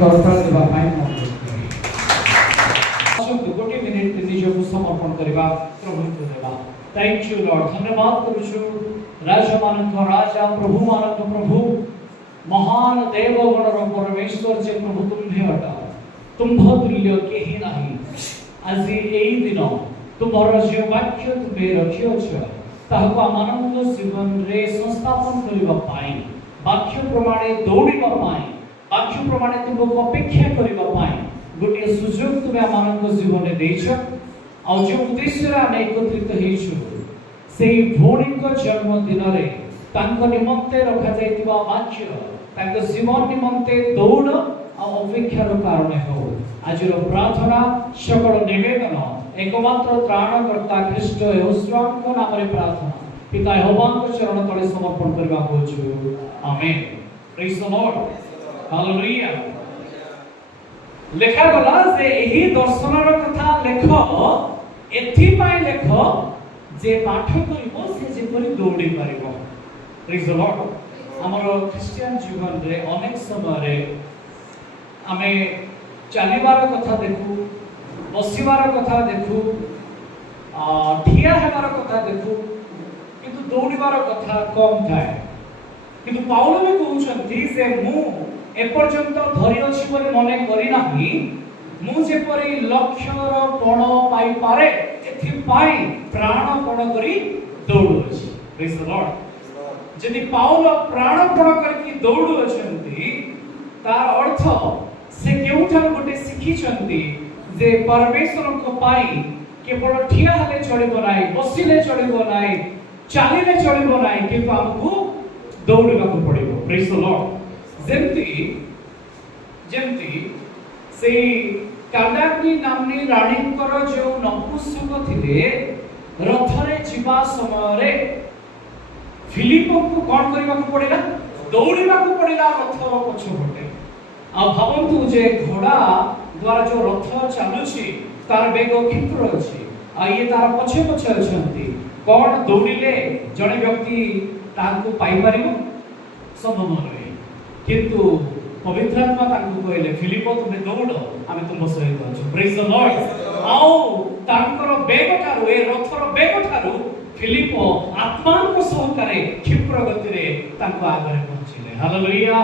करताल देवा पाई गोटे मिनिट निजକୁ समर्पण କରିବା प्रभुଙ୍କୁ देवा। थैंक यू लॉर्ड, धन्यवाद करूछु राजमानक राजा प्रभु मानक प्रभु महान देव गणर परमेश्वर जे प्रभु तुम्हे अट तुम्भ तुल्य केही नाही। आज एई दिन तुम्हार जे वाक्य तुम्हे रखियोछ ताहाको आमानक जीवन रे संस्थापन करिबा पाई, वाक्य प्रमाणे दौड़िबा पाई, वाक्य प्रमाणे तुमको अपेक्षा करिबा पाई गोटे सुजोग तुमे आमानक जीवन रे देछ। आ जे उद्देश्य रे आमे एकत्रित हेछु सेही भौणिक जन्मदिन रे तांक निमंते रखा जाइतिबा वाक्य तांक जीवन निमंते दौड़ आ अपेक्षार कारण हो। आजिर प्रार्थना सकल निवेदन एकमात्र त्राणकर्ता ख्रीष्ट यहोवाक नाम रे प्रार्थना पिता यहोवाक चरण तले समर्पण करबा होछु। Amen. Praise the lord, hallelujah. लेखा गला जे एही दर्शनर कथा लेख एथि पाई लेख जे पाठ करिवो से जेपरि दौड़ी पारिबो। Praise the lord. हमर क्रिश्चियन जीवन रे अनेक समय रे आमे चलिबार कथा देखू, बसिबार कथा देखू, ठिया हेबार कथा देखू, किंतु दौड़िबार कथा कम थाए। किंतु पाउल भी कहउछंती जे मु एपर्यंत धरि अछि बोली मने करि नाही, मु जेपरि लक्ष्यर पण पाई पारे एथि पाई प्राण पण करी दौड़ु अछि। Praise the Lord. जदि पाउल प्राण पण करी दौड़ु अछंती तार अर्थ से केउठार गोटे शिखिछंती जे परमेश्वर को पाई केवल ठिया हेले चलिबो नाही, बसिले चलिबो नाही, चालिले चलिबो नाही, किंतु हमकु दौड़िबा को पड़िबो। Praise the lord. जेमती से कांदाकी नामनी राणीकर जो नपुंसक थिले रथरे जीवा समय रे फिलिप को कोन करिबा को पड़िला, दौड़िबा को पड़िला रथ पछपटे। आ भावंतु जे घोड़ा द्वारा जो रथ चालुछि तार बेग क्षिप्र अछि, आ ये तार पछे पछे अछंती, कोन दौड़िले जने व्यक्ति ताकू पाई परिबो संभव नहे। किंतु पवित्र आत्मा ताकू कहले फिलिप तुमे दौड़ आमे तुम सहित अछु। Praise the Lord. आओ तांकर बेग थारु ए रथर बेग थारु फिलिप आत्मांक सहकारे क्षिप्र गति रे तांको आगरे पहुंचिले। हालेलुया।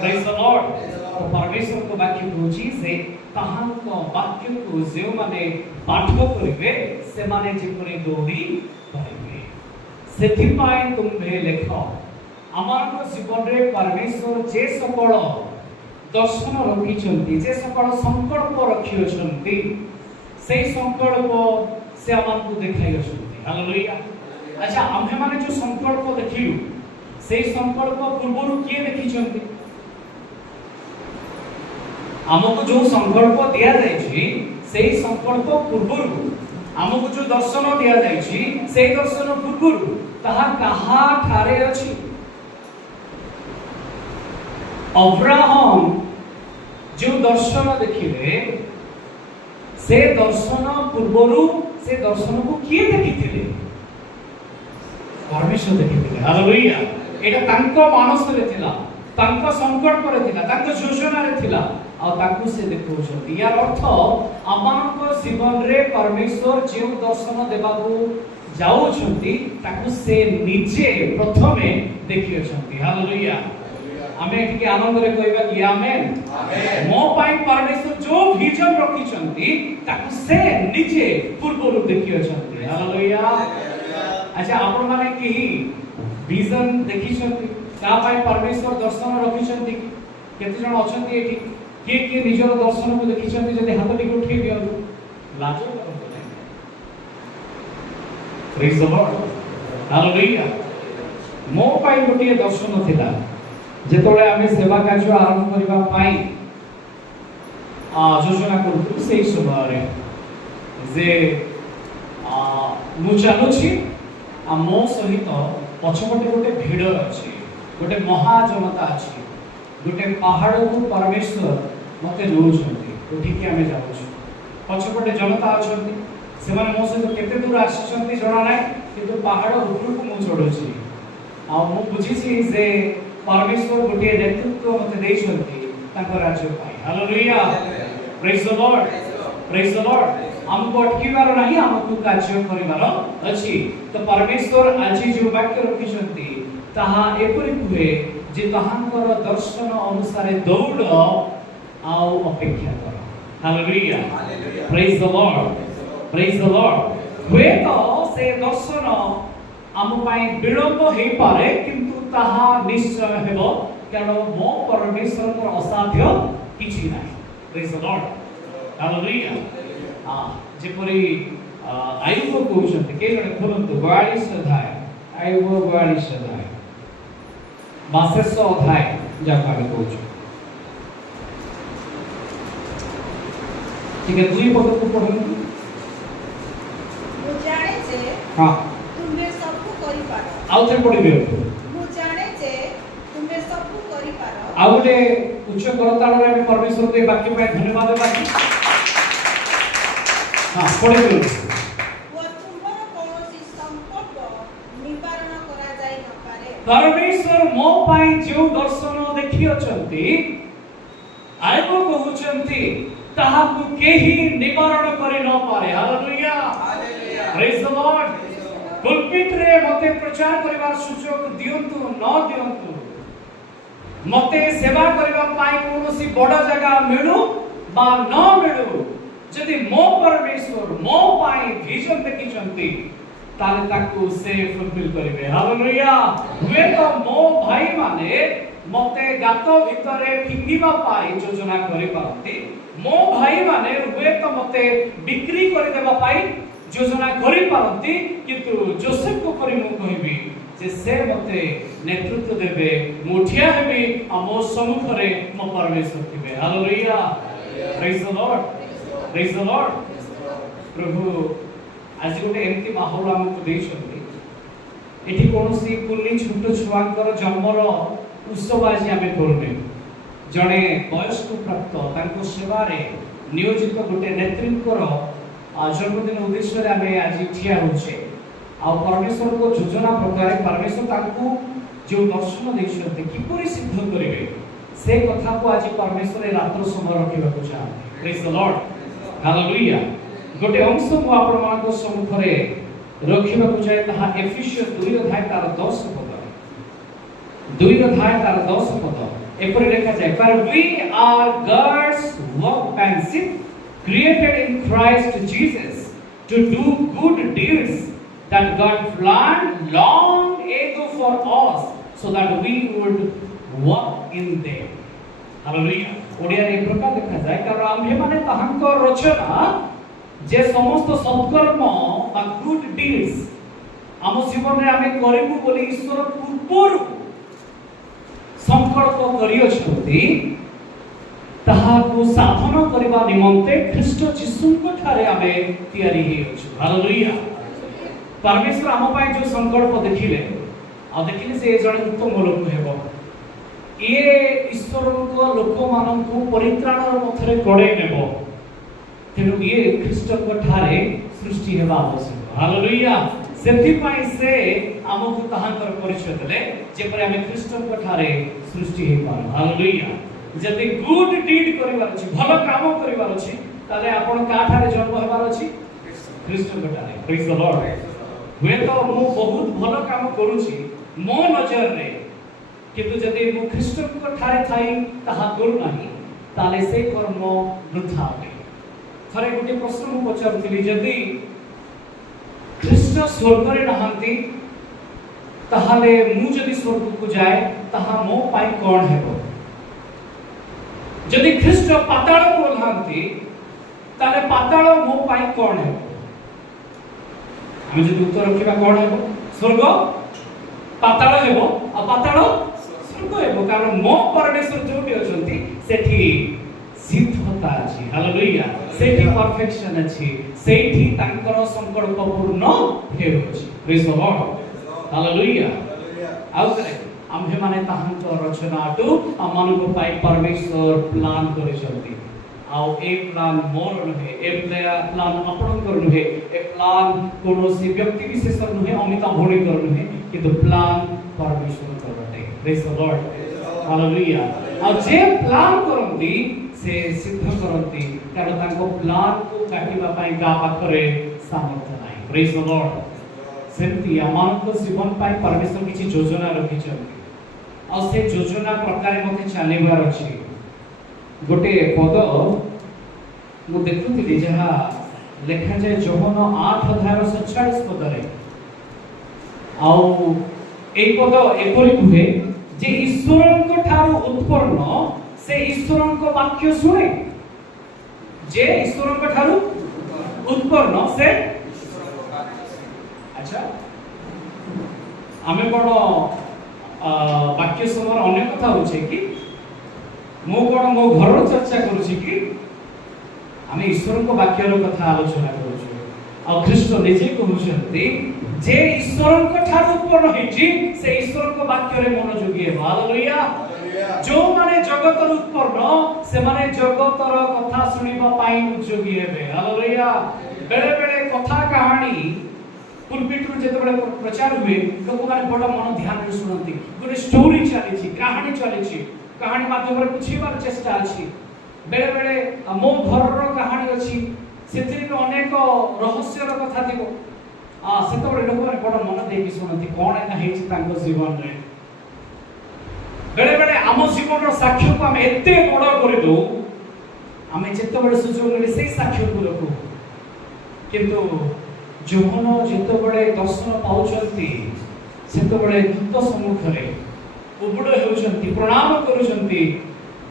Praise the Lord. तो परमेश्वर को वाक्य कहूची से ताहांक वाक्य को जे माने पाठ करिवे से माने जेपरि दौड़ी पाइबे। सेथि पाई तुमे लेख आमार जीवन रे परमेश्वर जे सकल दर्शन रखिछंती, जे सकल संकल्प रखिछंती, से संकल्प से आमानकु देखाइ अछंती। हालेलुया। अच्छा, आम्हे माने जो संकल्प देखिलु से संकल्प पूर्वरु किए देखिछंती? आमको जो संकल्प दिया जायछि से संकल्प पूर्वरु आमको जो दर्शन दिया जायछि से दर्शन पूर्वरु ताहा कहा ठारे अछि? अब्राहम जो दर्शन देखिले से दर्शन पूर्वरु से दर्शन को किए देखिथिले? परमेश्वर देखिथिले। हालेलुया। एटा तांको मानस रे थिला, तांको संकल्प रे थिला, तांको योजना रे थिला, आ ताकू से देखौछथि। यार अर्थ आमानक जीवन रे परमेश्वर जे दर्शन देबाकू जाउछथि ताकू से निजे प्रथमे देखियछथि। हालेलुया। आमे एटिके आनंद रे कहबा कि आमेन। आमेन। मो पाई परमेश्वर जो विजन रखिछंती ताकू से निजे पूर्वरु देखियछंती। हालेलुया। अच्छा, आपण माने केही विजन देखिछंती ता पाई परमेश्वर दर्शन रखिछंती? केते जण अछंती एठी के निजर दर्शन को देखिछंती? जदि हाथ टिक उठै दियंतु लाज करंतु नै। Praise the lord. हालेलुया। मो पाई गोटे दर्शन थिला जेतोले आमे सेवा कार्य आरंभ करिबा पाई योजना करथु सेही समय रे जे मु चालुछि आ मो सहित पछपटे गोटे भीड़ अछि, गोटे महाजनता अछि, गोटे पहाड़ को परमेश्वर मते नउछंती। तो ठीक आमे जाउछु, पछपटे जनता अछंती, से माने मो सहित केते दूर आछंती जणा नै, किंतु पहाड़ ऊपर को मु चढुछि। आ मु बुझिछि जे परमेश्वर गोटे नेतृत्व मते देइछंती ताको राज्य पाई hallelujah praise the lord praise the lord हमको अटकीबार नहीं हमको कार्य करिबार अछि तो परमेश्वर आज जो वाक्य रखिसंती ताहा एपरि कुहे जे ताहांकर दर्शन अनुसार दौड़ आओ अपेक्षा कर हालेलुया प्रेज द लॉर्ड हुए तो से दर्शन आम पाई विलंब हे पारे किंतु ताहा निश्चय हेबो कारण मो परमेश्वर को असाध्य किछि नाही प्रेज द लॉर्ड हालेलुया जेपरि आयुब कहउछन्ते के जने खोलंतु 42 अध्याय आयुब 42 अध्याय 22 अध्याय जाका कहउछ ठीक है दुई पद को पढनु मु जाने जे हां तुमे सब करि पारो आउ थे पढिबे मु जाने जे तुमे सब करि पारो आउले उच्च करताळ रे परमेश्वर के वाक्य पे धन्यवाद बाकी हां पढिबे वो तुमर कोनोसी संकट निवारण करा जाय न पारे परमेश्वर मो पाई जो दर्शन देखि अछंती आइबो कहउछंती ताहाकु केही निवारण करि न पारे hallelujah praise the Lord pulpit रे मते प्रचार करिवार सुযোগ दियंतु न दियंतु मते सेवा करिवा पाई कोनोसी बड़ जगह मिलु बा न मिलु जदि मो परमेश्वर मो पाई विजन देखिचंती ताले ताकू से फुलफिल करिवे हालेलुया वे तो मो भाई माने मते गात भितरे फिंगिबा पाई योजना करि पारती मो भाई माने वे तो मते बिक्री करि देबा पाई योजना करि पारती किंतु जोसेफ को करि मु कहिबी जे से मते नेतृत्व देबे मुठिया हेबी आ मो सम्मुख रे मो परमेश्वर थिबे हालेलुया प्रेज द लॉर्ड प्रभु आज गोटे एमती माहौल हमको देइछन्ती एठी कोनोसी कुल्ली छोटो छुआंकर जन्मर उत्सव आज आमे करने जणे वयस्क प्राप्त तांको सेवा रे नियोजित गोटे नेतृत्वर जन्मदिन उद्देश्य रे आमे आज ठिया होछे आ परमेश्वर को योजना प्रकार परमेश्वर तांको जो दर्शन देइछन्ते किपरि सिद्ध करिवे से कथा को आज परमेश्वर रात्र समय रखिबा को चाहते प्रेज द लॉर्ड हालेलुया गोटे अंश मु आपण मानको सम्मुख रे रखिबा को चाहे ताहा एफिसियंस 2 अध्याय तार 10 पद 2 अध्याय तार 10 पद एपरि लिखा जाय पर we are God's workmanship created in Christ Jesus to do good deeds that God planned long ago for us so that we would walk in them hallelujah Odia रे प्रकार लिखा जाय कारण आम्हे माने ताहांको रचना जे समस्त सत्कर्म बा गुड डीड्स आम जीवन रे आमे करिबु बोली ईश्वर पूर्वरु संकल्प करियछथि ताहाकु साधन करिबा निमंते ख्रीष्ट यीशुଙ୍କ ठारे आमे तयारी हेउछु हालेलुया परमेश्वर आम पाई जो संकल्प देखिले आ देखिले से जण उत्तम लोक हेबो ये ईश्वरଙ୍କ लोक माननकु परित्राणर पथरे कड़े नेबो तेनु ये ख्रीष्टଙ୍କ ठारे सृष्टि हेबा आवश्यक हालेलुया सेथि पाई से आमकु ताहांकर परिचय देले जे पर आमे ख्रीष्टଙ୍କ ठारे सृष्टि हे पार हालेलुया जदि गुड डीड करिवार अछि भलो काम करिवार अछि ताले आपण का ठारे जन्म हेबार अछि ख्रीष्टଙ୍କ ठारे प्रेज द लॉर्ड हुए तो मु बहुत भलो काम करूछि मो नजर रे किंतु जदि मु ख्रीष्टଙ୍କ ठारे थाई ताहा करू नाही ताले से कर्म वृथा होय थरे गोटे प्रश्न मु पचारुथिली जदि ख्रीष्ट स्वर्ग रे नहंती ताहाले मु जदि स्वर्ग को जाए ताहा मो पाई कोन हेबो जदि ख्रीष्ट पाताल को नहंती ताले पाताल मो पाई कोन हेबो हम जदि उत्तर रखिबा कोन हेबो स्वर्ग पाताल हेबो आ पाताल स्वर्ग हेबो कारण मो परमेश्वर जोटी अछंती सेठी सिद्धता अछि हालेलुया सेठी परफेक्शन अछि सेठी तांकर संकल्प पूर्ण हेउछि प्रेज द लॉर्ड हालेलुया आउ करे आम्हे माने ताहांक रचनाटु हमनको पाई परमेश्वर प्लान करिसंती आउ ए प्लान मोर नहे ए प्लान आपणकर नहे ए प्लान कोनोसी व्यक्ति विशेष नहे अमिता भोणी कर नहे किंतु प्लान परमेश्वर करते प्रेज द लॉर्ड हालेलुया आ जे प्लान करंती से सिद्ध करंती कारण तांको प्लान को काटिबा पई गा पाखरे सामर्थ्य नाही प्रेज द लॉर्ड सेमती अमानको जीवन पई परमेश्वर किछि योजना रखिछंती आ से योजना प्रकार मते चालिबार अछि गोटे पद मु देखुଥିଲି जहा लेखा जाय जोहन 8 अध्याय 47 पदरे आउ ए पद एपरि कुहे जे ईश्वरଙ୍କ ठारू उत्पन्न से ईश्वरଙ୍କ वाक्य सुने जे ईश्वरଙ୍କ ठारू उत्पन्न से अच्छा आमे कोन वाक्य समर अनेक कथा होचे कि मो कोन मो घर चर्चा करूची कि आमे ईश्वरଙ୍କ वाक्यर कथा आलोचना करूछु आ ख्रीष्ट निजे कहउछंती जे ईश्वरଙ୍କ ठारू उत्पन्न हेची से ईश्वरଙ୍କ वाक्य रे मनोयोगी हे हालेलुया जो माने जगतर उत्पन्न से माने जगतर कथा सुनिबा पाई उद्योगी हेबे हालेलुया बेले बेले कथा कहानी पुलपिटरु जेते बेले प्रचार हुए लोक माने बड़ मन ध्यान रे सुनंती गोटे स्टोरी चली छी कहानी माध्यम रे बुझीबार चेष्टा अछि बेले बेले मो घर रो कहानी अछि सेथिरे भी अनेक रहस्य रो कथा दिबो सेते बेले लोक माने बड़ मन देकी सुनंती कोन एका हेछि तांको जीवन रे बेले बेले आम जीवन रो साक्ष्य को हम एते बड़ कर दो आमे जेते बेले सुजोग मिले सेही साक्ष्य को रखो किंतु जोहन जेते बेले दर्शन पाउचंती सेते बेले दूत सम्मुख रे उबड़ हेउचंती प्रणाम करूचंती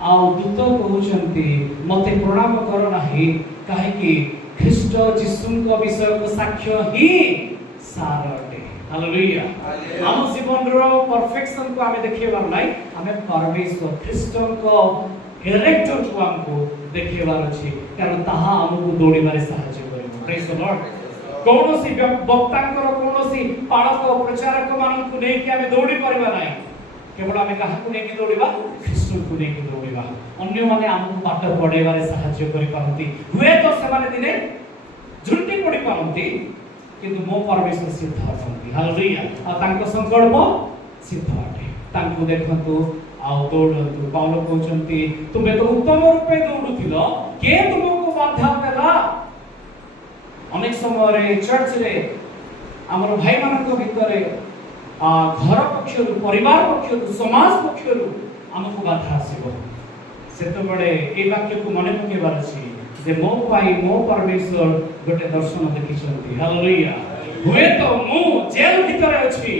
आ दूत कहउचंती मते प्रणाम कर नाही काहे कि ख्रीष्ट जिसुଙ୍କ विषय को साक्ष्य ही सारटे हालेलुया हम जीवन रो परफेक्शन को हमें देखेबार नाही हमें परमेश्वर ख्रीष्टଙ୍କ कैरेक्टर को हमको देखेबार अछि कारण ताहा हमको दौड़िबारे सहायता करबो प्रेज द लॉर्ड कोनोसी वक्तांकर कोनोसी पाळक प्रचारक मानकु नै कि हमें दौड़ी परबा नाही केवल हमें काहाकु नै कि दौड़िबा ख्रीष्ट को नै कि दौड़िबा अन्य माने हमको बाट पढेबारे सहायता करि पारंती हुए तो से माने दिने झुंटी पड़ी पारंती किंतु मो परमेश्वर सिद्ध अछंती हालेलुया आ तांको संकल्प सिद्ध अटे तांको देखंतु आ दौड़ंतु पाउलो कहउचंती तुमे तो उत्तम रूपे दौड़ुथिलो के तुमको बाधा देला अनेक समय रे चर्च रे हमर भाई मानक भितरे घर पक्षरु परिवार पक्षरु समाज पक्षरु हमको बाधा आसीबो सेतो बडे ए वाक्य को मने पकेबार अछि जे मो पाई मो परमेश्वर गोटे दर्शन देखिछंती हालेलुया हुए तो मु जेल भितरे अछि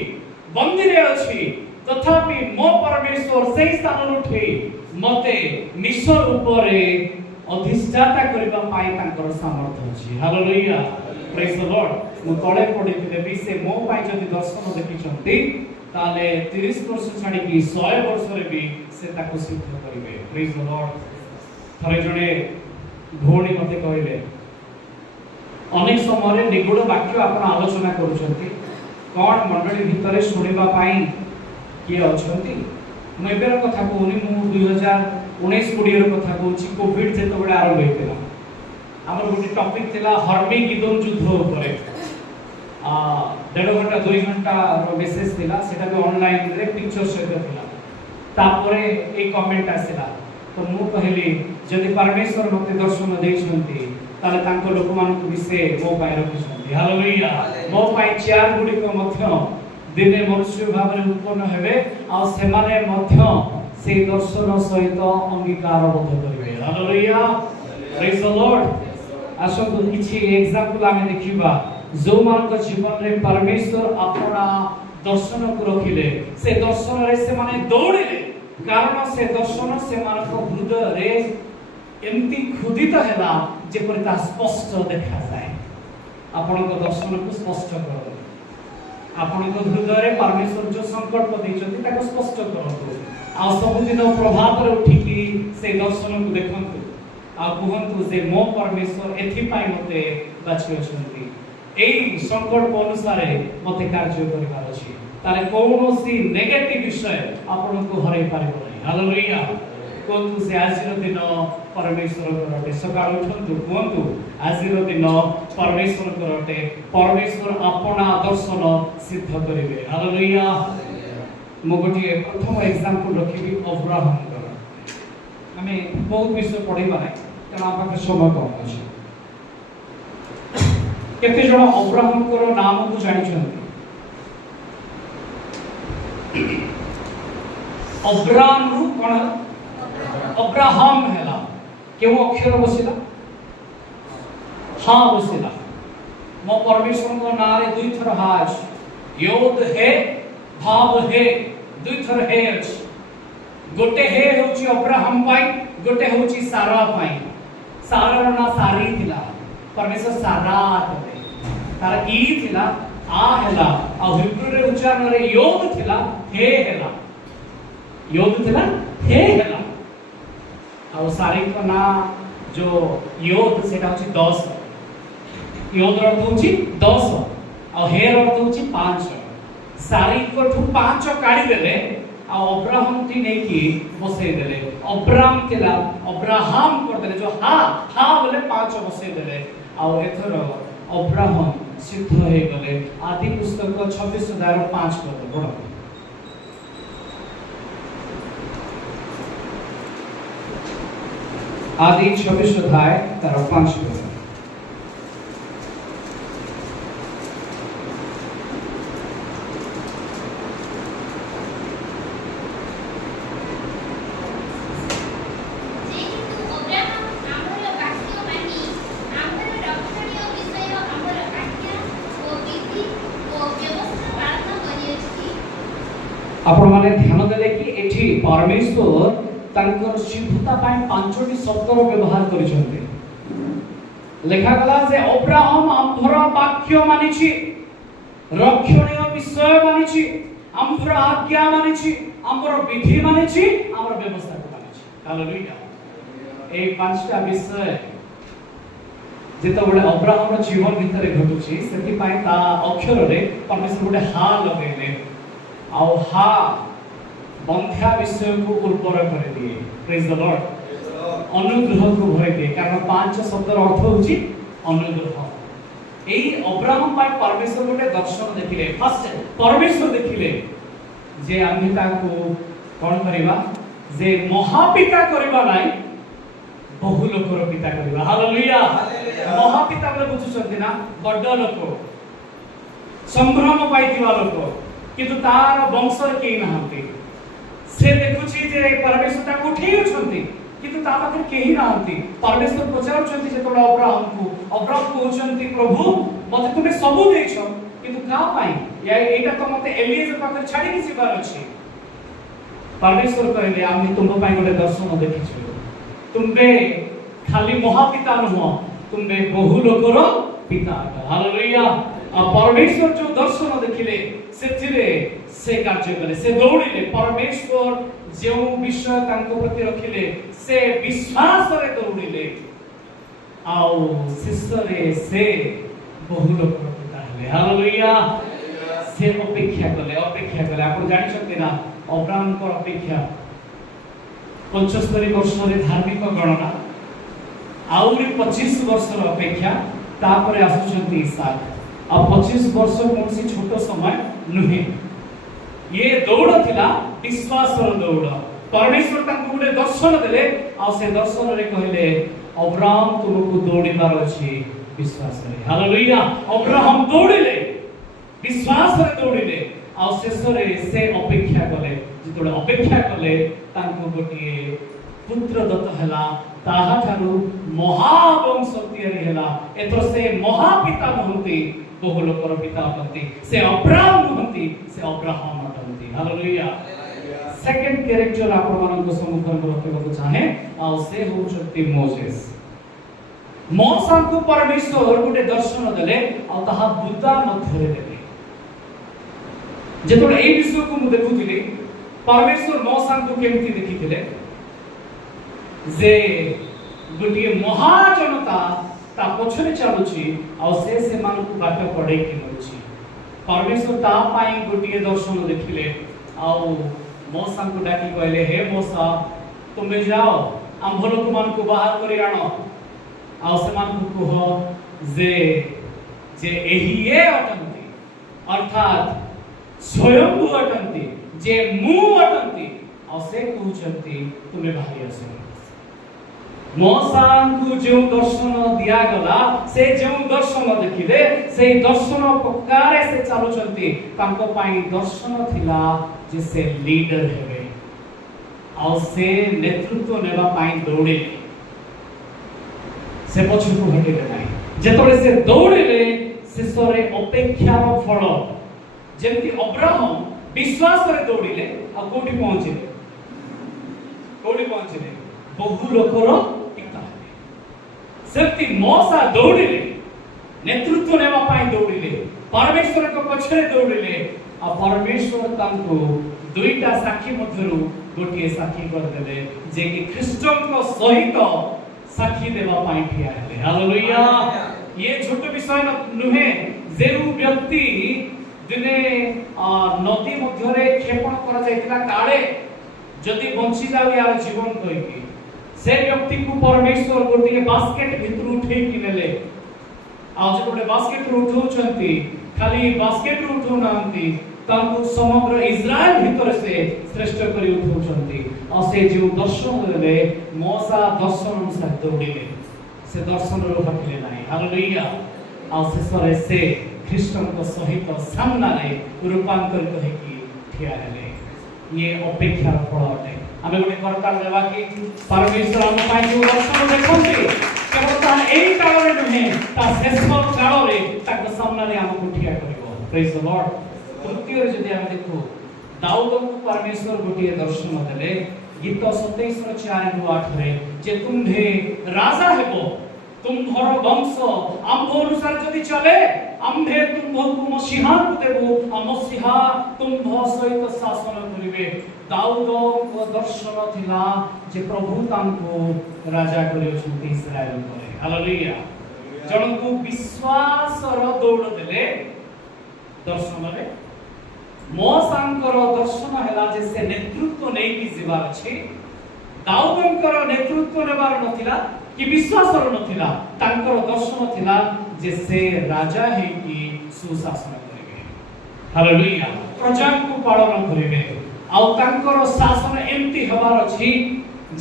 बंदी रे अछि तथापि मो परमेश्वर सेही स्थान उठी मते मिशर ऊपरे अधिष्ठाता करबा पाई तांकर सामर्थ्य अछि हालेलुया प्रेज द लॉर्ड मु तळे पढिथिले भी से मो पाई जदि दर्शन देखिछंती ताले 30 वर्ष छाडी कि 100 वर्ष रे भी से ताको सिद्ध करिवे प्रेज द लॉर्ड थरे जणे भौणी मते कहले अनेक समय रे निगुड वाक्य आपण आलोचना करूछंती कोन मंडली भितरे सुनिबा पाई के अछंती मु एबेर कथा कहूनी मु 2019 20 र कथा कहूची कोविड जेतो बडे आरंभ हेतिला हमर गोटे टॉपिक थिला हर्मी गिदोन युद्ध ऊपर 1.5 घंटा 2 घंटा रो मेसेज थिला सेटा भी ऑनलाइन रे पिक्चर सहित थिला तापरे ए कमेंट आसिला तो मु कहली जदि परमेश्वर मते दर्शन दैछंती ताले तांको लोक मानक विषय मो पाई रखिछंती हालेलुया मो पाई चार गुडी को मध्य दिने मनुष्य भाव रे उत्पन्न हेबे आ से माने मध्य से दर्शन सहित अंगीकार बोध करिवे हालेलुया प्रेज द लॉर्ड आसो किछि एग्जांपल आमे देखिबा जो मानक जीवन रे परमेश्वर अपना दर्शन को रखिले से दर्शन रे से माने दौड़िले कारण से दर्शन से मानक हृदय रे एमती खुदित हैला जे परता स्पष्ट देखा जाए आपण को दर्शन को स्पष्ट करो आपण को हृदय रे परमेश्वर जो संकल्प दैछथि ताको स्पष्ट करतो आ सब दिन प्रभात रे उठी की से दर्शन को देखंतु आ कहंतु जे मो परमेश्वर एथि पाई मते बाछि अछंती एई संकल्प अनुसार मते कार्य करिवार अछि ताले कोनोसी नेगेटिव विषय आपण को हरै पारिबो नै हालेलुया कोंतु से आजिर दिन परमेश्वर करटे सकाळ उठंतु कोंतु आजिर दिन परमेश्वर करटे परमेश्वर अपना दर्शन सिद्ध करिवे हालेलुया मो गोटे प्रथम एग्जांपल रखिबी अब्राहम कर आमे बहुत विषय पढ़ेबा नै कारण आपा के समय कम अछि केते जण अब्राहम को नाम को जानि छथि अब्राहम रु कोन अब्राहम हैला केउ अक्षर बसिला हां बसिला मो परमेश्वर को नारे दुई थर हा अछि योद हे भाव हे दुई थर हे अछि गोटे हे होची अब्राहम पाई गोटे होची सारा पाई सारा ना सारी थिला परमेश्वर सारा कहे तार ई थिला आ हैला आ हिब्रू रे उच्चारण रे योद थिला हे हैला योद थिला हे हैला आ सारी को ना जो योद सेटा होची 10 योद अर्थ होची 10 आ हे अर्थ होची 5 सारी को 5 काढी देले आ अब्राहम ती नै की बसै देले अब्राहम थिला अब्राहम कर देले जो हा बोले 5 बसै देले आ एथर अब्राहम सिद्ध हे गले आदि पुस्तक 26 अध्याय 5 पद पढो आदि 26 अध्याय तार 5 पद आपण माने ध्यान देले कि एठी परमेश्वर तांकर सिद्धता पाए पांचटी शब्दर व्यवहार करिसंते लेखा गला जे अब्राहम आम्भर वाक्य मानिछि रक्षणीय विषय मानिछि आम्भर आज्ञा मानिछि आम्भर विधि मानिछि आम्भर व्यवस्था को मानिछि हालेलुया ए पांचटा विषय जेतो बडे अब्राहम रो जीवन भितरे घटुछि सेति पाए ता अक्षर रे परमेश्वर बडे हा लगेले आउ हा बंध्या विषय को उर्वर कर दिए प्रेज द लॉर्ड अनुग्रह को भर दिए कारण 5 शब्दर अर्थ होची अनुग्रह एई अब्राहम पाए परमेश्वर गोटे दर्शन देखिले फर्स्ट परमेश्वर देखिले जे आम्ही ताको कोन करिबा जे महापिता करिबा नाही बहु लोकर पिता करिबा हालेलुया महापिता बोले बुझुछथि ना बड्ड लोक संभ्रम पाइतिबा लोक किंतु तार वंशर के नहंती से देखुची जे परमेश्वर ता उठी उछंती किंतु ता पाखे केही नहंती परमेश्वर पचारछंती जे तोडा अब्राहम कहउछंती प्रभु मते तुमे सबु देइछो किंतु का पाई या एटा तो मते एलियेजर पाखे छाडी कि सिबार अछि परमेश्वर कहले आमी तुम पाई गोटे दर्शन देखिछु तुमे खाली महापिता नहो तुमे बहु लोकर पिता हालेलुया आ परमेश्वर जो दर्शन देखिले सेथिरे से कार्य कले से दौड़िले परमेश्वर जो विषय तांको प्रति रखिले से विश्वास रे दौड़िले आउ शिष्य से बहु लोक पिता हले हालेलुया से अपेक्षा कले आपण जानि छथि ना अब्राहम को अपेक्षा 75 वर्ष रे धार्मिक गणना आउरी 25 वर्ष रो अपेक्षा तापरे आसुचंती इसहाक आ 25 वर्ष कोनसी छोटो समय नुहे ये दौड़ थिला विश्वास रो दौड़ परमेश्वर तांको गुडे दर्शन देले आ से दर्शन रे कहले अब्राहम तुमको दौड़ीबार अछि विश्वास रे हालेलुया अब्राहम दौड़िले विश्वास रे दौड़िले आ शेष रे से अपेक्षा कले जितोडे अपेक्षा कले तांको गोटिए पुत्र दत्त हला ताहा थारु महावंश तयारी हला एतो से महापिता होंती बहु लोकर पिता होंती से अब्राहम होंती से अब्राहम होंती हालेलुया सेकंड कैरेक्टर आपण मानन को सम्मुख में रखिबो चाहे आ से होचती मोसेस मोसा को परमेश्वर गुटे दर्शन देले आ ताहा बुद्धा मध्यरे देले जेतोडे ए विषय को मु देखुथिली परमेश्वर मोसा को केमती देखिथिले जे गुटिए महाजनता ता पछरे चलुची आ से मान को बाट पड़े कि नछि परमेश्वर ता पाई गुटिए दर्शन देखिले आ मोसा को डाकी कहले हे मोसा तुमे जाओ आम लोक मान को बाहर करी आनो आ से मान को कह जे एही ए अटंती अर्थात स्वयं अटंती जे मु अटंती आ से कहउचंती तुमे बाहरी आसो मोसांकु जो दर्शन दिया गला से जो दर्शन देखिले से दर्शन प्रकार से चालुचंती तांको पाई दर्शन थिला जे से लीडर हेबे आ से नेतृत्व नेबा पाई दौड़े से पछुको हटिले नाही जेतबे से दौड़िले शेषरे अपेक्षार फल जेमति अब्राहम विश्वास रे दौड़िले आ कोठी पहुंचिले बहु लोकर सेमती मोसा दौड़िले नेतृत्व नेवा पाई दौड़िले परमेश्वर को पछरे दौड़िले आ परमेश्वर तांको दुईटा साक्षी मध्यरु गोटिए साक्षी कर देले जे कि ख्रीष्टन को सहित साक्षी देवा पाई ठिया हेले हालेलुया ये छोट विषय नुहे जेउ व्यक्ति दिने नदी मध्यरे क्षेपण करा जायतिला काळे जदि बंची जाउ यार जीवन कहिकी से व्यक्ति को परमेश्वर गोटे बास्केट भितर उठे कि नेले आज गोटे बास्केट रो उठौचंती खाली बास्केट रो उठौ नांती तांको समग्र इस्राएल भीतर से श्रेष्ठ करी उठौचंती आ से जो दर्शन देले मोसा दर्शन अनुसार दौड़िले से दर्शन रो हटले नाही हालेलुया आ शेषरे से ख्रीष्टन को सहित सामना रे रूपांतरित हे की ठिया हेले ये अपेक्षार फल अटे आमे गोटे करताल देबा कि परमेश्वर हम पाई जो दर्शन देखंती केवल ता एई काल रे नहे ता शेष काल रे ताक सामना रे हमकु ठिया करबो प्रेज द लॉर्ड तृतीय रे जदि हम देखो दाऊद को परमेश्वर गोटे दर्शन देले गीत 27 रो 4 रो 8 रे जे तुम्हे राजा हेबो तुम्हर वंश आम्भ अनुसार जदि चले आम्भे तुम्हकु मसीहा को देबो आ मसीहा तुम्भ सहित शासन करिवे दाऊद को दर्शन थिला जे प्रभु तांको राजा करियोछंती इस्राएल करे हालेलुया जणको विश्वास रो दौड़ देले दर्शन रे मोसांकर दर्शन हैला जे से नेतृत्व नै कि जीवार अछि दाऊदंकर नेतृत्व नेबार नथिला कि विश्वास रो नथिला तांकर दर्शन थिला जे से राजा है कि सुशासन करिवे हालेलुया प्रजा को पालन करिवे आ तांकर शासन एम्ति हबार अछि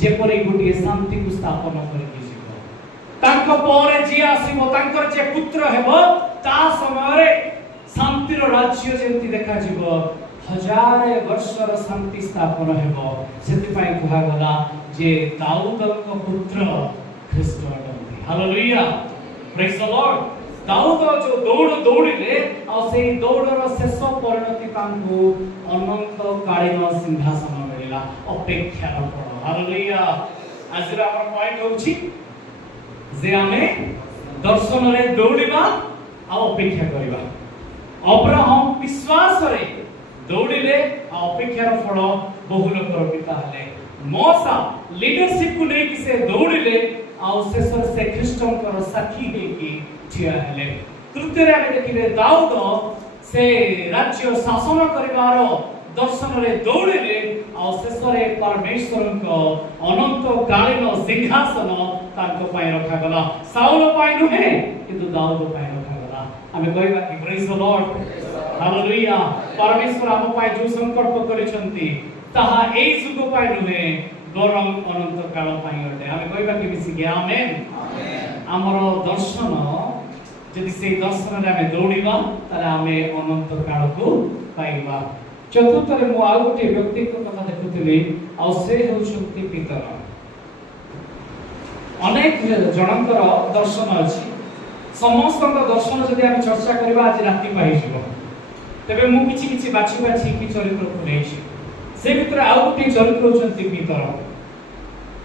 जे परि गुटिए शांति को स्थापन करि जीवो तांको परे जे आसीबो तांकर जे पुत्र हेबो ता समय रे शांति रो राज्य जेंति देखा जीवो हजारे वर्षर शांति स्थापन हेबो सेति पई कहा गला जे दाऊदक पुत्र ख्रीष्ट अटंती हालेलुया प्रेज द लॉर्ड दाऊद जो दौड़िले आ से दौड़र शेष परिणति तांको अनंत कालीन सिंहासन मिलिला अपेक्षार फल हालेलुया आज रा हमर पॉइंट होछि जे हमें दर्शन रे दौड़िबा आ अपेक्षा करिबा अब्राहम विश्वास रे दौड़िले आ अपेक्षार फल बहु लोकर पिता हले मोसा लीडरशिप को नै कि से दौड़िले आ शेष से ख्रीष्टन कर साक्षी हे कि ठिया हेले तृतीय रे देखिले दाऊद से राज्य शासन करिवार दर्शन रे दौड़िले आ शेष रे परमेश्वर को अनंत कालीन सिंहासन तांको पय रखा गला साउल पय नहे किंतु दाऊद पय रखा गला हमें कहबा कि प्रेज द लॉर्ड हालेलुया परमेश्वर हम पय जो संकल्प करिसंती ताहा एई जुग पय नहे गरम अनंत काल पय अटे हमें कहबा कि मिसी के आमेन आमेन हमर दर्शन जदि से दर्शन रे हमें दौड़िबा ताले हमें अनंत काल को पाइबा चतुर्थ रे मो आ गोटे व्यक्ति को कथा देखुतली आ से होछंती पितर अनेक जनकर दर्शन अछि समस्त दर्शन जदि हम चर्चा करबा आज राति पाइ जिवो तबे मु किछि बाछि कि चरित्र को लेछि से भीतर आ गोटे चरित्र होछंती पितर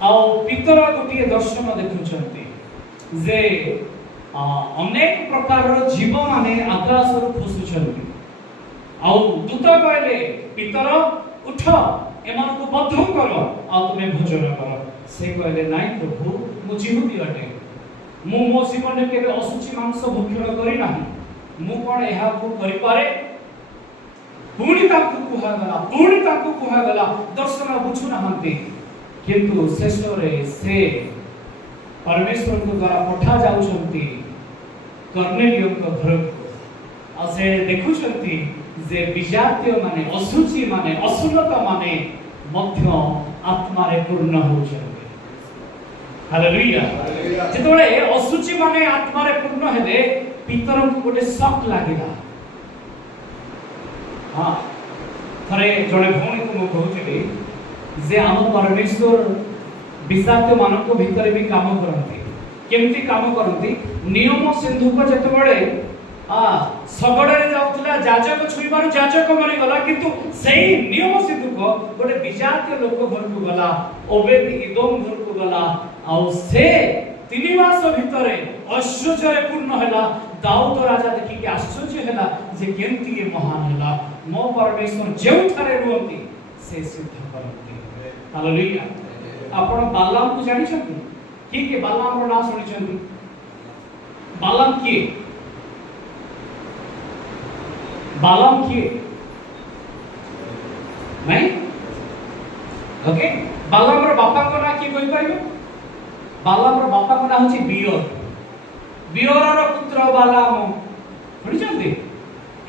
आ पितर गोटे दर्शन देखुछंती जे अनेक प्रकार रो जीव माने आकाश रो खसुछंती आ दूत कहले पितर उठ एमान को बद्ध करो आ तुमे भोजन करो से कहले नाही प्रभु मु जीवती अटे मु मो जीवन में केबे असुचि मांस भक्षण करी नाही मु कोन एहा को करि पारे पुणी ताकू कुहा गला दर्शन बुझु नाहंती किंतु शेष रे से परमेश्वर को द्वारा पठा जाउछंती कर्नेलियो को घर को आ से देखुछंती जे विजातीय माने असुचि माने अशुद्धता माने मध्य आत्मा रे पूर्ण होछंती हालेलुया जेतबेले असुचि माने आत्मा रे पूर्ण हेले पितर को गोटे शक लागिला हां थरे जणे भौणी को कहउथिले जे आम परमेश्वर विषाक्त मानक भितर भी काम करती केमती काम करती नियम सिंधुक जेतबेले सगड़े जाउतला जाजक छुईबार जाजक मरि गला किंतु सेही नियम सिंधुक गोटे विजातीय लोक घर को गला ओबेद इदोम घर को गला आ से 3 मास भितरे ऐश्वर्य पूर्ण हैला दाऊद राजा देखि के आश्चर्य हैला जे केमती ये महान हैला मो परमेश्वर जेउ थारे रुहंती से सिद्ध करंती हालेलुया आपण बालाम को जानि छथि कि बालाम रो नाम सुनि छथि बालाम की बालाम किए नहीं ओके बालाम रो बापा को ना की कोई पाइबो बालाम रो बापा को ना होची बियोर बियोर रो पुत्र बालाम सुनि छथि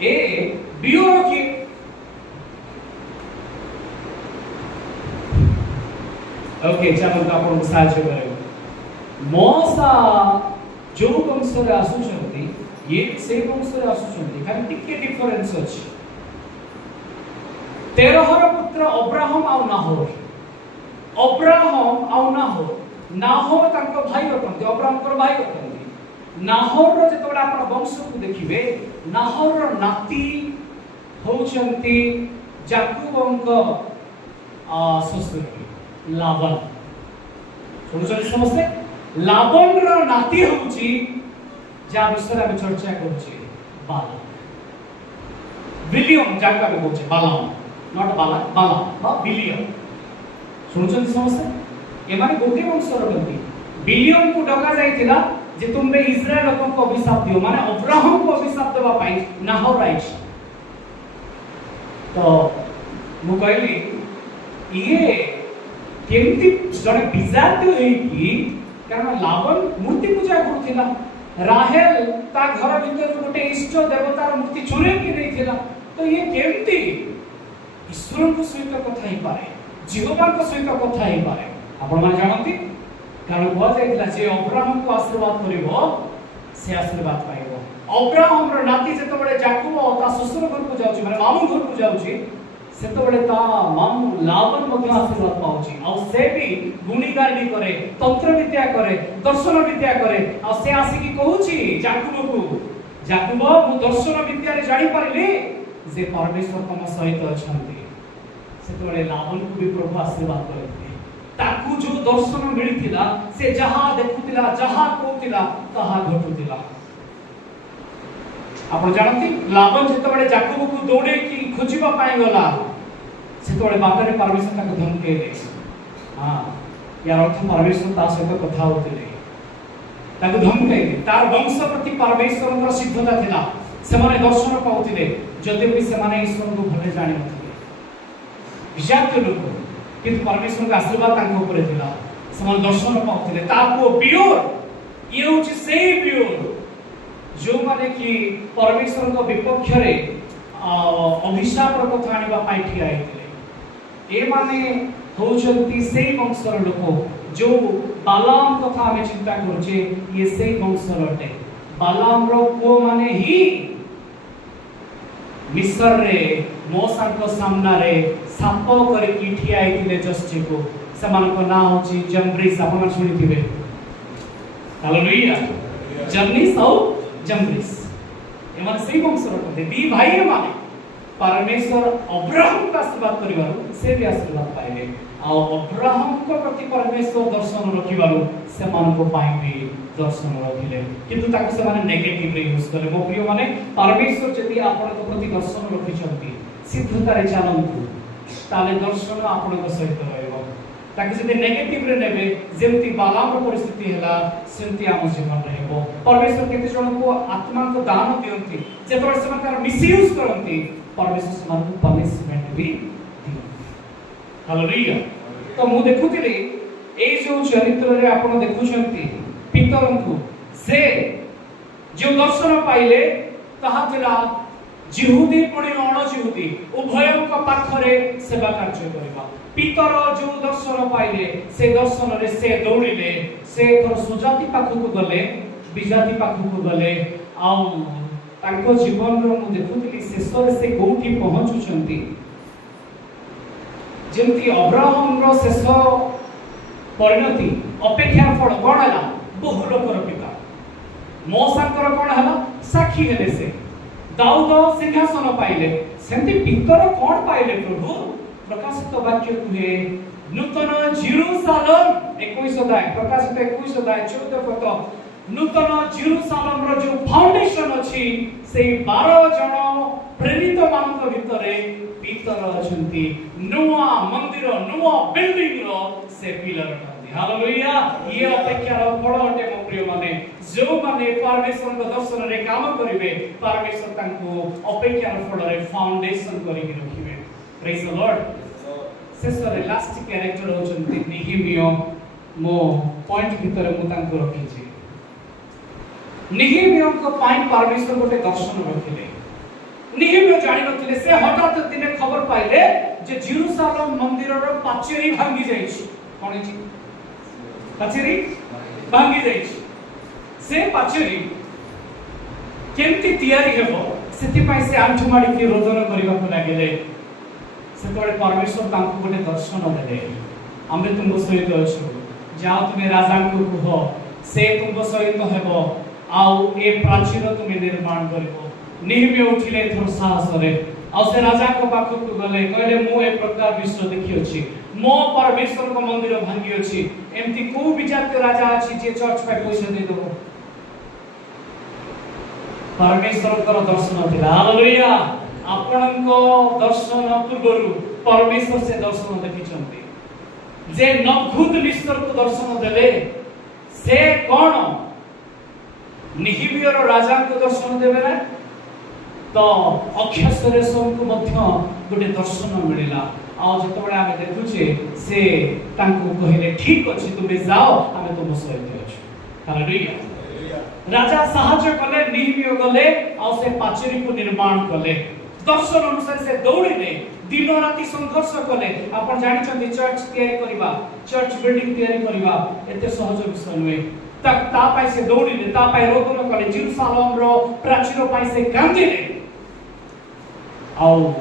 ए बियोर की ओके चलो तो आपन साहाय्य करियो मोसा जो वंश रे आसु छथि ये से वंश रे आसु छथि खाली टिके डिफरेंस अछि तेरहर पुत्र अब्राहम आ नाहोर नाहोर तांको भाई होतंती अब्राहम को भाई होतंती नाहोर रो जेतोडा आपण वंश को देखिबे नाहोर रो नाती होचंती याकूबंको ससुर लाबान सुनछन समस्ते लाबान रो नाती होची जा विषय में चर्चा करछे बालाम विलियम जाका में कहछे बालाम नॉट बालाम बा विलियम सुनछन समस्ते ए माने गोटे वंश रखंती विलियम को डका जाइतिला जे तुमे इस्राएल लोक को अभिशाप दियो माने अब्राहम को अभिशाप देबा पाई नाहोर राइट तो मु कहली ये केमती जने बिजात होई कि कारण लाबान मूर्ति पूजा करथिला राहेल ता घर भीतर गोटे इष्ट देवतार मूर्ति चोरे की नहीं थिला तो ये केमती ईश्वर को सहित कथा ही पारे जीवबा को सहित कथा ही पारे आपण मान जानती कारण बुआ जाइतिला जे अब्राहम को आशीर्वाद करिवो से आशीर्वाद पाइबो अब्राहम रो नाती जेतबेले याकूब ता ससुर घर को जाउची माने मामू घर को जाउची सेतबेले ता मामू लाबान मध्य आशीर्वाद पाउची आ से भी गुणीगार भी करे तंत्र विद्या करे दर्शन विद्या करे आ से आसी की कहूची याकूब मु दर्शन विद्या रे जानि पारिली जे परमेश्वर तम सहित अछंती सेतबेले लाबान को भी प्रभु आशीर्वाद करथि ताकू जो दर्शन मिलिथिला से जहां देखुतिला जहां कहतिला तहा घटुतिला आपण जानती लाबान जेतबेले याकूब को दौड़े की खोजिबा पाई गला सेतबेले बाटरे परमेश्वर ताको धमकेले हां यार अर्थ परमेश्वर ता सहित कथा होतिले ताको धमकेले तार वंश प्रति परमेश्वर को सिद्धता थिला से माने दर्शन पाउतिले जदि भी से माने ईश्वर को भले जानि नथिले विजात लोक किंतु परमेश्वर का आशीर्वाद ताको ऊपर थिला से माने दर्शन पाउतिले ताको बियोर ये होची से बियोर जो माने कि परमेश्वर को विपक्ष रे अभिशाप कथा आनिबा पाई ठिया आइतिले ए माने होचंती सेही वंशर लोक जो बालाम कथा हमें चिंता करछे ये सेही वंशर अटे बालाम रो को माने ही मिस्र रे मौसा को सामना रे साप करे की ठिया आइतिले जस्टी को समान को ना होची जम्ब्रिस आपण सुनिथिबे हालेलुया जम्ब्रिस और जम्ब्रिस ए माने सेही वंशर अटे दी भाई माने परमेश्वर अब्राहम का आशीर्वाद करिवारु से भी आशीर्वाद पाइले आ अब्राहम को प्रति परमेश्वर दर्शन रखिवारु से मान को पाई भी दर्शन रखिले किंतु ताको से माने नेगेटिव रे यूज करे मो प्रिय माने परमेश्वर जदि आपन को प्रति दर्शन रखिचंती सिद्धता रे जानंतु ताले दर्शन आपन को सहित रहइबो ताकि जदि नेगेटिव रे नेबे जेमति बालाम रो परिस्थिति हैला सेमति आम जीवन रहइबो परमेश्वर केते जण को आत्मा को दान दियंती जे पर से माने मिसयूज करंती परमेश्वर समान को पनिशमेंट भी दियो हालेलुया तो मु देखुतिले ए जो चरित्र रे आपण देखुछंती पितरंकु से जो दर्शन पाइले ताहा थिला जिहुदी पुणी अण जिहुदी उभयंक पाखरे सेवा कार्य करबा पितर जो दर्शन पाइले से दर्शन रे से दौड़िले से थोर सुजाति पाखु को गले विजाति पाखु को गले आउ तांको जीवन रो मु देखुतली शेष रे से कोठी पहुंचुचंती जेमती अब्राहम रो शेष परिणति अपेक्षार फल कोन हला बहु लोकर पिता मौसाकर कोन हला साक्षी हेले से दाऊद सिंहासन पाइले सेंती पितर कोन पाइले प्रभु प्रकाशित वाक्य कुहे नूतन जेरूसालेम 21 अध्याय प्रकाशित 21 अध्याय 14 पद नूतन जेरूसालेम रो जो फाउंडेशन अछि से 12 जन प्रेरित मानक भितरे पितर अछंती नुवा मंदिर नुवा बिल्डिंग रो से पिलर अछंती हालेलुया ये अपेक्षा रो फल अटे मो प्रिय माने जो माने परमेश्वर को दर्शन रे काम करिवे परमेश्वर तांको अपेक्षा रो फल रे फाउंडेशन करि रखिवे प्रेज द लॉर्ड शेषरे लास्ट कैरेक्टर होचंती निहिमियो मो पॉइंट भितर मु तांको रखिछि निहिमियो को पाई परमेश्वर गोटे दर्शन रखिले निहिमियो जानि नथिले से हठात दिने खबर पाइले जे जेरूसालेम मंदिर रो पाचेरी भांगी जाइछि कोन छि पाचेरी भांगी जाइछि से पाचेरी केमती तयारी हेबो सेति पई से आंठु माडी के रोदन करिबा को लागिले से तोड़े परमेश्वर तांको गोटे दर्शन देले आमे तुमको सहित अछु जाओ तुमे राजा को कहो से तुमको सहित हेबो आउ ए प्राचीर तुमे निर्माण करबो निहिमे उठिले थोर साहस रे आ से राजा को पाखु को गले कहले मु ए प्रकार विश्व देखि अछि मो परमेश्वर को मंदिर भांगी अछि एमती को विचार राजा अछि जे चर्च पे पैसा दे दो परमेश्वर को दर्शन दिला हालेलुया आपनको दर्शन पूर्वरु परमेश्वर से दर्शन देखिचंती जे नभूत ईश्वर को दर्शन देले से कोन निहिमियर राजा को दर्शन देबे ना तो अक्षसरेशम को मध्य गोटे दर्शन मिलिला आ जतबे आमे देखुचे से तांको कहिले ठीक अछि तुमे जाओ आमे तुम सहित अछि हालेलुया राजा साहाय्य कले निहिमियो गले आ से पाचेरी को निर्माण कले दर्शन अनुसार से दौड़िले दिन राति संघर्ष कले आपण जानि छथि चर्च तयारी करबा चर्च बिल्डिंग तयारी करबा एते सहज विषय नुहे तक ता पाई से दौड़िले ता पाई रोदन कले जेरूसालेम रो प्राचीर पाई से कांदिले आउ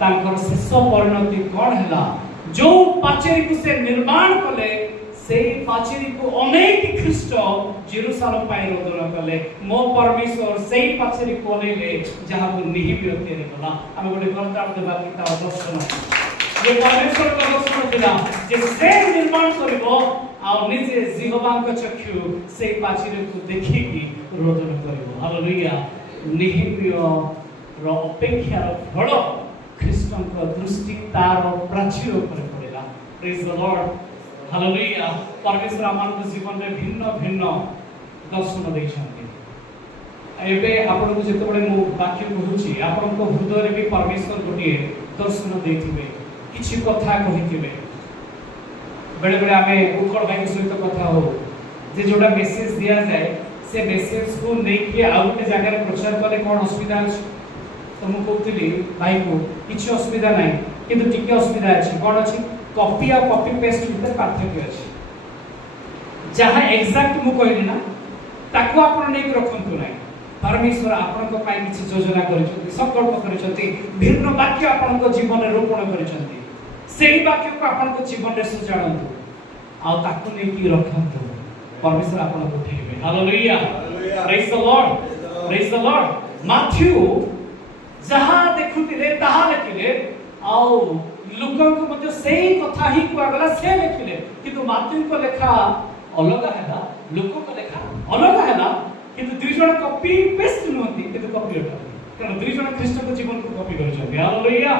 तांकर शेष परिणति कोन हला जो पाचेरी को से निर्माण कले से पाचेरी को अनेक ख्रीष्ट जेरूसालेम पाई रोदन कले मो परमेश्वर सेही पाचेरी को लेले जहां को निहिमियो तेरे कला हम गोटे करता देबा की ता दर्शन जे परमेश्वर का दर्शन दिला जे से निर्माण करबो आ निजे जीवबांक चक्षु से पाचेरी को देखि की रोदन करबो हालेलुया निहिमियो रो अपेक्षा रो फल ख्रीष्टन को दृष्टि तार प्राचीर पर पड़ेला प्रेज द लॉर्ड हालेलुया परमेश्वर आमान जीवन में भिन्न भिन्न दर्शन दैछन्ति एबे आपन को जेतबे मु वाक्य कहूची आपन को हृदय रे भी परमेश्वर गोटे दर्शन दैथिबे किछि कथा कहिथिबे बेले बेले आमे उखड़ भाई सहित कथा हो जे जोटा मेसेज दिया जाए से मेसेज को नेकी आउट जगह प्रचार कले कोन असुविधा अछि तो मु कहतली भाई को किछि असुविधा नै किंतु टिके असुविधा अछि कोन अछि कॉपी और कॉपी पेस्ट भीतर पार्थक्य अछि जहां एग्जैक्ट मु कहली ना ताको आपण नै रखंतु नै परमेश्वर आपण को पाई किछि योजना करिसथि संकल्प करिसथि भिन्न वाक्य आपण को जीवन रे रोपण करिसथि सेही वाक्य को आपण को जीवन रे सजाडंतु आ ताको नै की रखंतु परमेश्वर आपण को उठेबे hallelujah praise the lord Matthew जहां देखुतिले ताहा लेखिले आउ लोकन को मध्य सेही कथा ही को गला से लेखिले किंतु माथ्यू को लेखा अलग हैला लोक को लेखा अलग हैला किंतु दुई जण कॉपी पेस्ट नहोती किंतु कॉपी होता कारण दुई जण ख्रीष्ट को जीवन को कॉपी करछथि हालेलुया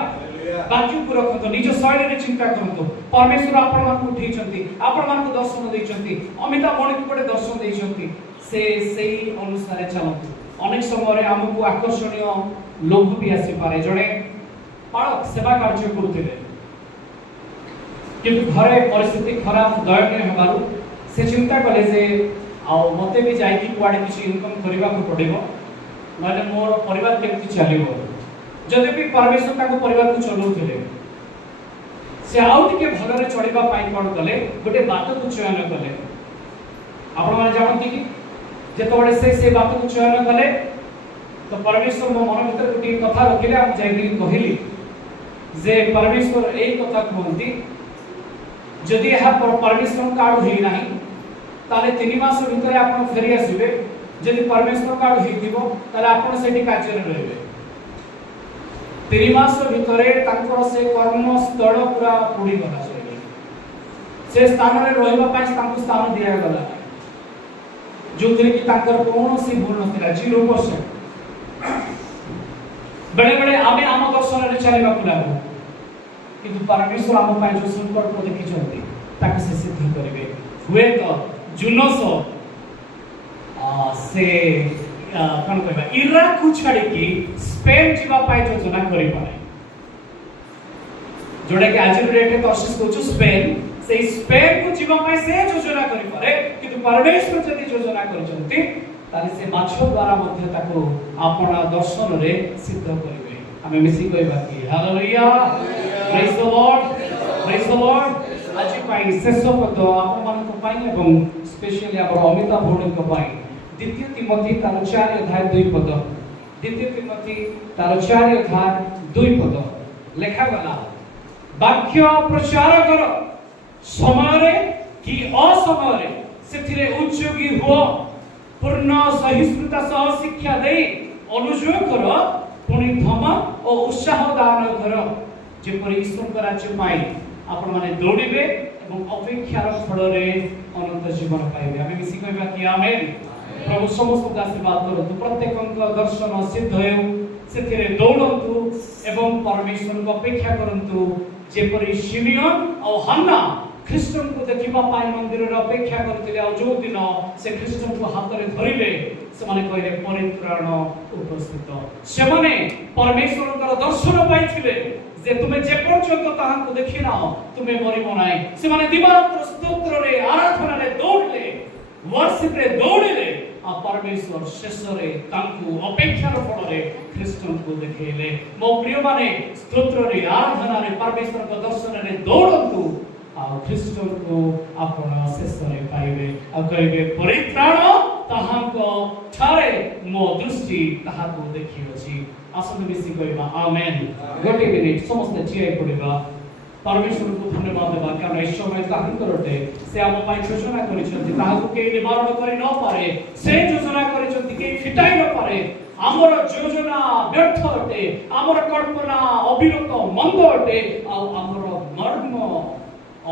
वाक्य को रखतो निज शैली रे चिंता करतो परमेश्वर आपण मान को उठैछथि आपण मान को दर्शन दैछथि अमिता मणि को बडे दर्शन दैछथि से सेही अनुसार चलतो अनेक समय रे हमकु आकर्षणीय लोभ भी आसी पारे जणे पालक सेवा कार्य करथिले किंतु घरे परिस्थिति खराब दयनीय हेबारु से चिंता कले जे आ मते भी जाई कि कुआडे किछि इनकम करबा को पड़िबो माने मोर परिवार केमति चलिबो जदि भी परमेश्वर ताको परिवार को चलौथिले से आउ टिके भलरे चढ़िबा पाई कोन कले गोटे बात को चयन कले आपण माने जानती कि जेतबेले से बात को चयन कले तो परमेश्वर मो मन भीतर गोटे कथा रखिले हम जाई कहिली जे परमेश्वर एई कथा कहंती जदि यह परमेश्वर कार्ड होई नाही ताले 3 मास भीतर आपण फेरी आसीबे जदि परमेश्वर कार्ड होईथिबो ताले आपण सेठी कार्य रहबे 3 मास भीतर तांकर से कर्म स्थल पूरा पुडी गला से स्थान रे रहबा पाई तांको स्थान दिया गला जो कि तांकर कोनोसी भूल नथिला 0% बड़े बड़े आमे आम दर्शन रे चलेबा लागो किंतु परमेश्वर आम पाई जो संकल्प देखि चलती ताके से सिद्ध करिवे हुए तो जुनस से कौन कहबा इराक को छाड़ी की स्पेन जीवा पाई योजना करि पारे जोडा के आज रेट तो असिस को स्पेन से स्पेन को जीवा पाई से योजना करि पारे किंतु परमेश्वर जदी योजना करचंती ताले से माछो द्वारा मध्य ताको आपना दर्शन रे सिद्ध करिवे हमें मिसी कहबा कि हालेलुया प्रेज द लॉर्ड आज पाई शेष पद आपन मान को पाई एवं स्पेशली आबर अमिता भौणी को पाई द्वितीय तिमोथी तार 4 अध्याय 2 पद द्वितीय तिमोथी तार 4 अध्याय 2 पद लेखा गला वाक्य प्रचार कर समय रे कि असमय रे सेथिरे उद्योगी हो पूर्ण सहिष्णुता सह शिक्षा दे अनुजोग कर पुणी धमक और उत्साह दान कर जेपरि ईश्वर राज्य पाई आपण माने दौड़िबे एवं अपेक्षार फल रे अनंत जीवन पाइबे आमे मिसी कहबा कि आमेन प्रभु समस्त आशीर्वाद करतु प्रत्येकक दर्शन सिद्ध हेउ सेथिरे दौड़तु एवं परमेश्वर को अपेक्षा करंतु जेपरि सिमियन और हन्ना ख्रीष्टन को देखिबा पाई मंदिर रे अपेक्षा करथिले आ जो दिन से ख्रीष्टन को हाथ रे धरिले से माने कहले परित्राण उपस्थित से माने परमेश्वर का दर्शन पाइथिले जे तुमे जे पर्यंत ताहा को देखि नाओ तुमे मरिबो नाही से माने दिवारात्र स्तोत्र रे आराधना रे दौड़ले वर्शिप रे दौड़ले आ परमेश्वर शेष रे तांकु अपेक्षार फल रे ख्रीष्टन को देखैले मो प्रिय माने स्तोत्र रे आराधना रे परमेश्वर का दर्शन रे दौड़ंतु आ ख्रीष्टन को आपण शेष रे पाइबे आ कहबे परित्राण ताहा को ठारे मो दृष्टि ताहा को देखि अछि आसन मिसी कहबा आमेन गोटे मिनिट समस्त चिया पड़िबा परमेश्वर को धन्यवाद देबा कारण इस समय ताहंकरटे से हम पाई योजना करिसथि ताहा को के निवारण करि न पारे से योजना करिसथि के फिटाई न पारे हमर योजना व्यर्थ अटे हमर कल्पना अविरत मंद अटे आ हमर मर्म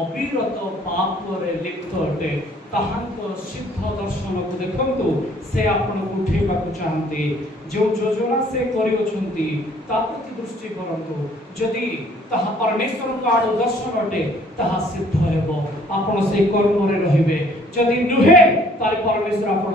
अविरत पाप रे लिप्त अटे ताहांक सिद्ध दर्शन को देखंतु से आपण को उठेबा को चाहंती जो योजना से करियोछंती ता प्रति दृष्टि करंतु जदि ताहा परमेश्वर का दर्शन अटे ताहा सिद्ध हेबो आपण से कर्म रे रहिबे जदि नुहे ताले परमेश्वर आपण